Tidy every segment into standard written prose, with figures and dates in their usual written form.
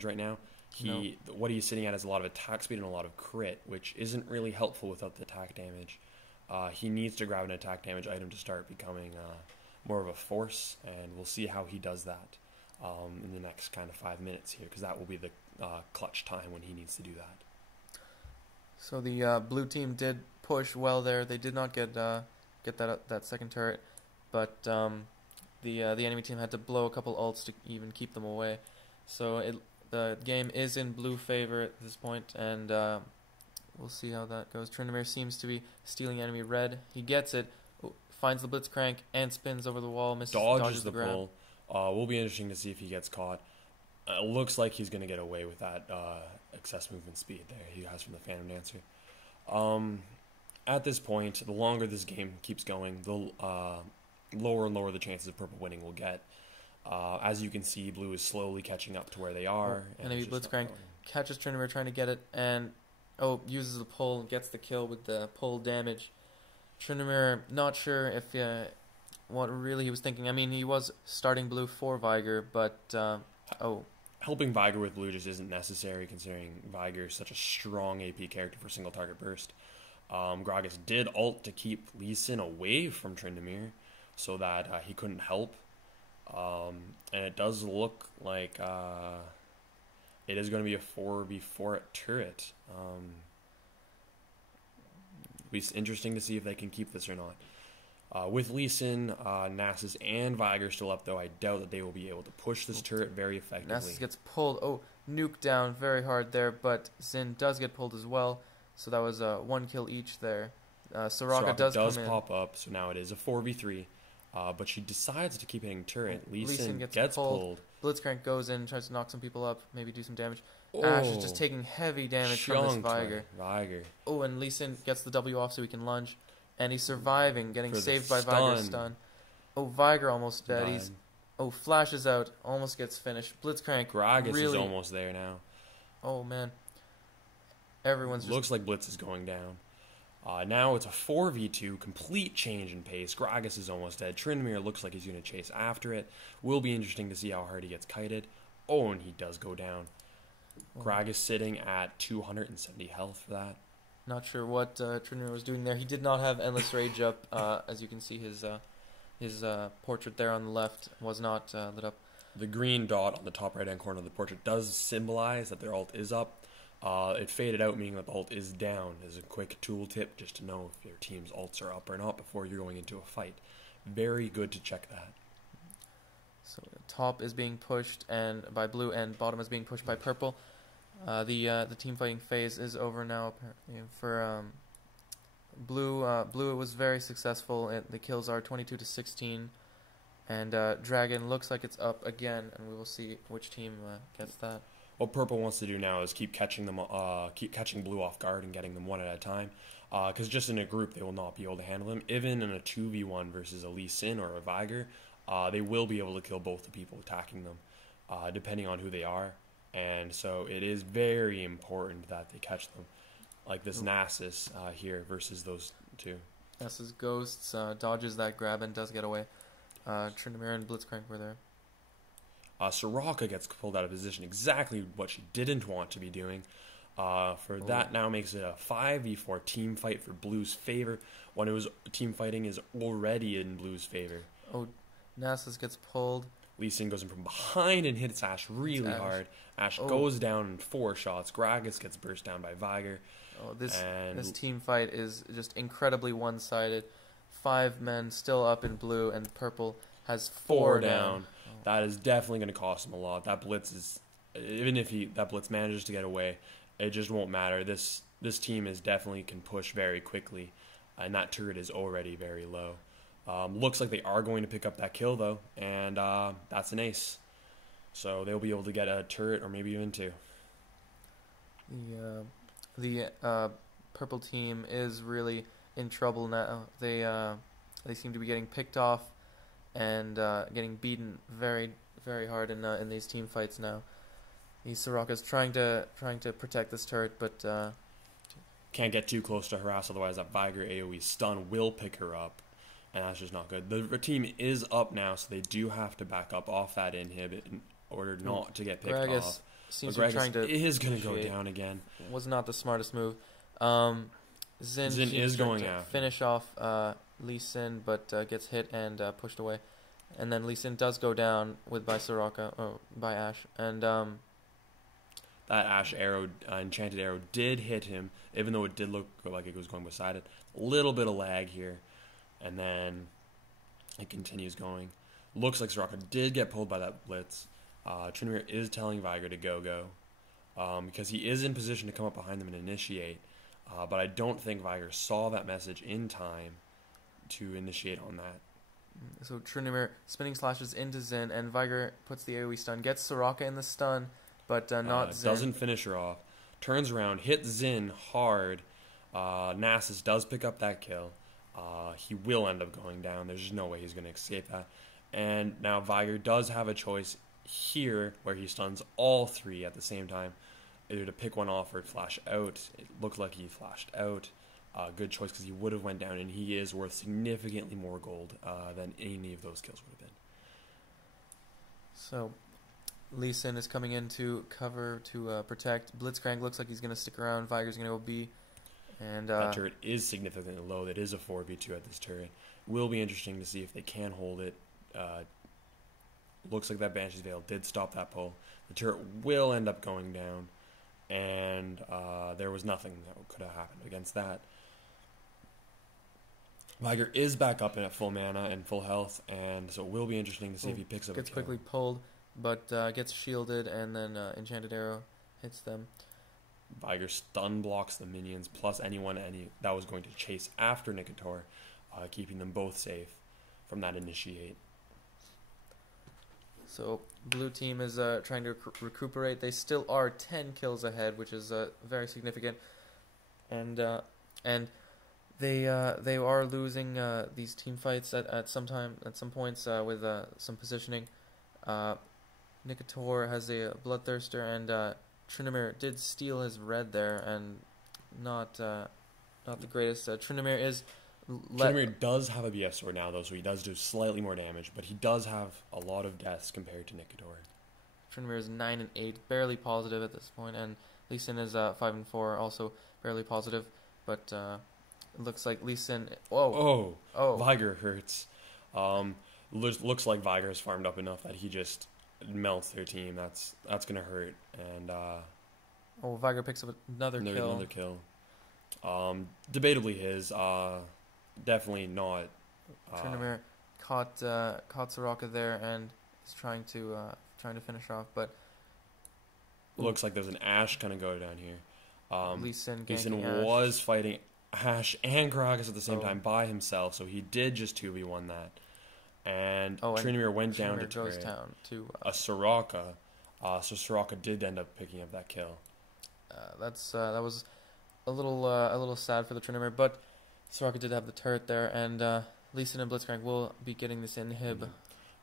right now. What he's sitting at is a lot of attack speed and a lot of crit, which isn't really helpful without the attack damage. He needs to grab an attack damage item to start becoming more of a force, and we'll see how he does that in the next kind of 5 minutes here, because that will be the clutch time when he needs to do that. So the blue team did push well there. They did not get that second turret, but the enemy team had to blow a couple ults to even keep them away. So the game is in blue favor at this point, and we'll see how that goes. Tryndamere seems to be stealing enemy red. He gets it, finds the Blitzcrank, and spins over the wall, dodges the grab. Pull. Will be interesting to see if he gets caught. It looks like he's going to get away with that excess movement speed there he has from the Phantom Dancer. At this point, the longer this game keeps going, the lower and lower the chances of purple winning will get. As you can see, blue is slowly catching up to where they are. Enemy Blitzcrank catches Tryndamere trying to get it, and uses the pull, gets the kill with the pull damage. Tryndamere, not sure if what really he was thinking. I mean, he was starting blue for Viger, but helping Viger with blue just isn't necessary, considering Viger is such a strong AP character for single target burst. Gragas did ult to keep Lee Sin away from Tryndamere so that he couldn't help. And it does look like it is going to be a 4v4 at turret. It'll be interesting to see if they can keep this or not. With Lee Sin, Nasus, and Viger still up, though, I doubt that they will be able to push this turret very effectively. Nasus gets pulled. Nuke down very hard there, but Xin does get pulled as well. So that was 1 kill each there. Soraka does come in. Pop up, so now it is a 4v3. But she decides to keep hitting turret. Lee Sin gets pulled. Blitzcrank goes in, tries to knock some people up, maybe do some damage. Ashe is just taking heavy damage from this Viger. And Lee Sin gets the W off so he can lunge. And he's surviving, getting saved by Viger's stun. Viger almost dead. He's flashes out, almost gets finished. Blitzcrank Gragas is almost there now. Oh man. Everyone's looks like Blitz is going down. Now it's a 4v2, complete change in pace. Gragas is almost dead. Tryndamere looks like he's going to chase after it. Will be interesting to see how hard he gets kited. And he does go down. Gragas sitting at 270 health for that. Not sure what Tryndamere was doing there. He did not have Endless Rage up. As you can see, his portrait there on the left was not lit up. The green dot on the top right-hand corner of the portrait does symbolize that their ult is up. It faded out, meaning that the ult is down. As a quick tool tip, just to know if your team's ults are up or not before you're going into a fight. Very good to check that. So top is being pushed and by blue, and bottom is being pushed by purple. The team fighting phase is over now. For blue, blue was very successful. The kills are 22 to 16, and Dragon looks like it's up again, and we will see which team gets that. What purple wants to do now is keep catching blue off guard and getting them one at a time. Because just in a group, they will not be able to handle them. Even in a 2v1 versus a Lee Sin or a Viger, they will be able to kill both the people attacking them, depending on who they are. And so it is very important that they catch them, like this Nasus here versus those two. Nasus Ghosts dodges that grab and does get away. Tryndamere and Blitzcrank were there. Soraka gets pulled out of position, exactly what she didn't want to be doing. That now makes it a 5v4 team fight for Blue's favor, when it was team fighting is already in Blue's favor. Nasus gets pulled. Lee Sin goes in from behind and hits Ashe really hard. Ashe goes down in 4 shots. Gragas gets burst down by Viger. This team fight is just incredibly one-sided. 5 men still up in blue, and purple has 4 down. That is definitely going to cost him a lot. That Blitz is, even if that Blitz manages to get away, it just won't matter. This team definitely can push very quickly, and that turret is already very low. Looks like they are going to pick up that kill though, and that's an ace. So they'll be able to get a turret or maybe even 2. The purple team is really in trouble now. They seem to be getting picked off and getting beaten very, very hard in these team fights now. Soraka's trying to protect this turret, but can't get too close to harass, otherwise that Viger AoE stun will pick her up, and that's just not good. The team is up now, so they do have to back up off that inhibit in order not to get picked off. seems to be trying to is going to go down again. Was not the smartest move. Xin is going after. Finish off Lee Sin, but gets hit and pushed away. And then Lee Sin does go down by Ashe. And that Ashe arrow, enchanted arrow, did hit him, even though it did look like it was going beside it. A little bit of lag here, and then it continues going. Looks like Soraka did get pulled by that blitz. Tryndamere is telling Viger to go, because he is in position to come up behind them and initiate. But I don't think Viger saw that message in time to initiate on that. So Tryndamere spinning slashes into Xin, and Viger puts the AoE stun, gets Soraka in the stun, but not Xin. Doesn't finish her off. Turns around, hits Xin hard. Nasus does pick up that kill. He will end up going down. There's just no way he's going to escape that. And now Viger does have a choice here where he stuns all three at the same time. Either to pick one off or flash out. It looked like he flashed out. Good choice because he would have went down, and he is worth significantly more gold than any of those kills would have been. So Lee Sin is coming in to cover to protect. Blitzcrank looks like he's going to stick around. Viger's going to go B. And that turret is significantly low. That is a 4v2 at this turret. Will be interesting to see if they can hold it. Looks like that Banshee's Veil did stop that pull. The turret will end up going down, and there was nothing that could have happened against that. Viger is back up at full mana and full health, and so it will be interesting to see if he picks up a kill. Gets quickly pulled, but gets shielded, and then Enchanted Arrow hits them. Viger stun blocks the minions, plus anyone that was going to chase after Nikator, keeping them both safe from that initiate. So blue team is trying to recuperate. They still are 10 kills ahead, which is very significant, and they are losing these team fights at some points with some positioning. Nikator has a Bloodthirster, and Tryndamere did steal his red there, and not the greatest. Tryndamere does have a BF sword now, though, so he does do slightly more damage, but he does have a lot of deaths compared to Nikator. Tryndamere is 9 and 8, barely positive at this point, and Lee Sin is 5 and 4, also barely positive. But it looks like Lee Sin. Oh! Viger hurts. Looks like Viger has farmed up enough that he just melts their team. That's gonna hurt. And Viger picks up another kill. Debatably his. Definitely not. Tryndamere caught Soraka there and is trying to finish off, but looks like there's an Ashe gonna go down here. Lee Sin was fighting Ashe and Gragas at the same time by himself, so he did just 2v1 that. And Tryndamere went down to turret a Soraka. So Soraka did end up picking up that kill. That was a little sad for the Tryndamere, but Soraka did have the turret there, and Lee Sin and Blitzcrank will be getting this inhib,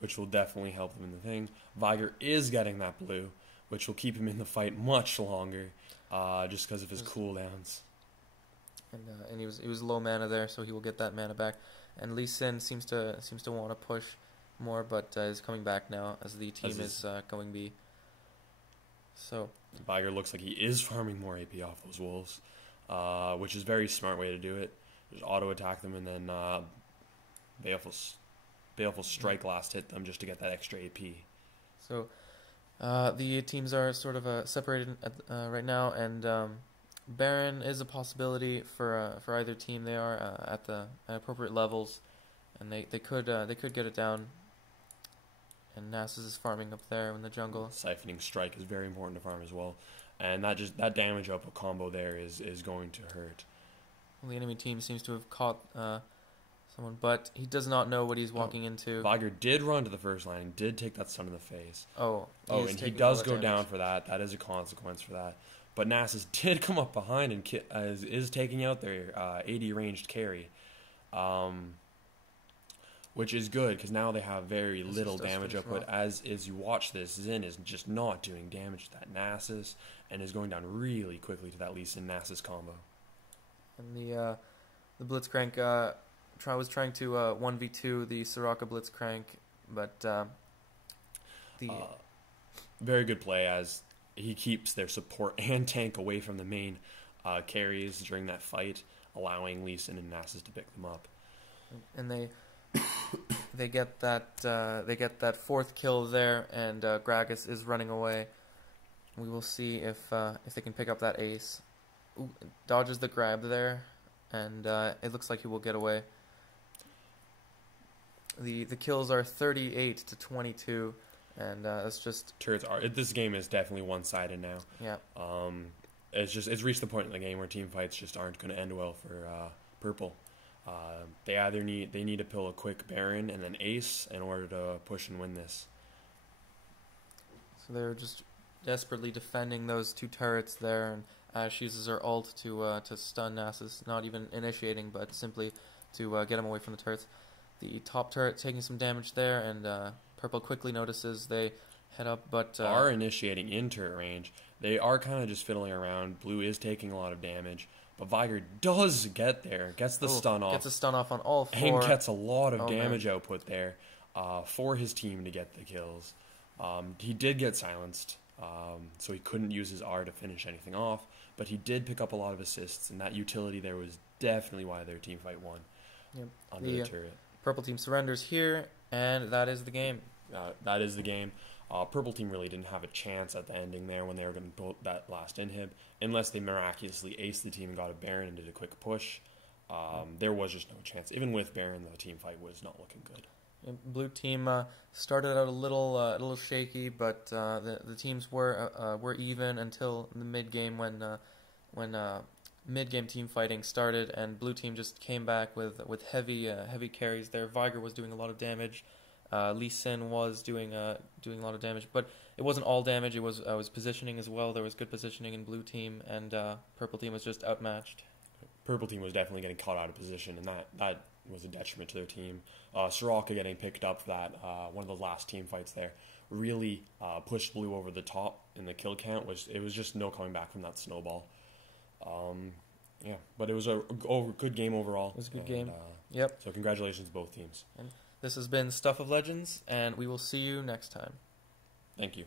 which will definitely help them in the thing. Viger is getting that blue, which will keep him in the fight much longer, just because of his cooldowns. And he was low mana there, so he will get that mana back. And Lee Sin seems to want to push more, but is coming back now as the team is going B. So Viger looks like he is farming more AP off those wolves, which is a very smart way to do it. Just auto attack them, and then Baleful Strike last hit them just to get that extra AP. So the teams are sort of separated right now, and Baron is a possibility for either team. They are at appropriate levels, and they could get it down. And Nasus is farming up there in the jungle. Siphoning Strike is very important to farm as well, and that damage up a combo there is going to hurt. Well, the enemy team seems to have caught someone, but he does not know what he's walking into. Viger did run to the first line and did take that stun in the face. And he does go down for that. That is a consequence for that. But Nasus did come up behind and is taking out their 80 ranged carry, which is good because now they have very little damage output. As you watch this, Xin is just not doing damage to that Nasus and is going down really quickly to that Lee Sin Nasus combo. And the Blitzcrank was trying to 1v2 the Soraka Blitzcrank, but very good play as he keeps their support and tank away from the main carries during that fight, allowing Lee Sin and Nasus to pick them up. And they get that fourth kill there, and Gragas is running away. We will see if they can pick up that ace. Ooh, dodges the grab there, and it looks like he will get away. The kills are 38 to 22, and that's just turrets are. This game is definitely one-sided now. Yeah. It's reached the point in the game where team fights just aren't going to end well for purple. They need to pull a quick Baron and then ace in order to push and win this. So they're just desperately defending those two turrets there, and Ashe uses her ult to stun Nasus, not even initiating, but simply to get him away from the turrets. The top turret taking some damage there, and purple quickly notices. They head up, but are initiating in turret range. They are kind of just fiddling around. Blue is taking a lot of damage, but Viger does get there, gets the stun off. Gets a stun off on all four. And gets a lot of damage output there for his team to get the kills. He did get silenced, so he couldn't use his R to finish anything off, but he did pick up a lot of assists, and that utility there was definitely why their team fight won. Yep. Under the turret. Purple team surrenders here, and that is the game. That is the game. Purple team really didn't have a chance at the ending there when they were going to pull that last inhib, unless they miraculously aced the team and got a Baron and did a quick push. There was just no chance. Even with Baron, the team fight was not looking good. Blue team started out a little shaky, but the teams were even until the mid game when mid game team fighting started, and blue team just came back with heavy carries there. Viger was doing a lot of damage. Lee Sin was doing a lot of damage, but it wasn't all damage. It was positioning as well. There was good positioning in blue team, and purple team was just outmatched. Purple team was definitely getting caught out of position, and that was a detriment to their team. Soraka getting picked up for that one of the last team fights there really pushed blue over the top in the kill count. It was just no coming back from that snowball. Yeah, but it was a good game overall. It was a good game. Yep. So congratulations both teams. And this has been Stuff of Legends, and we will see you next time. Thank you.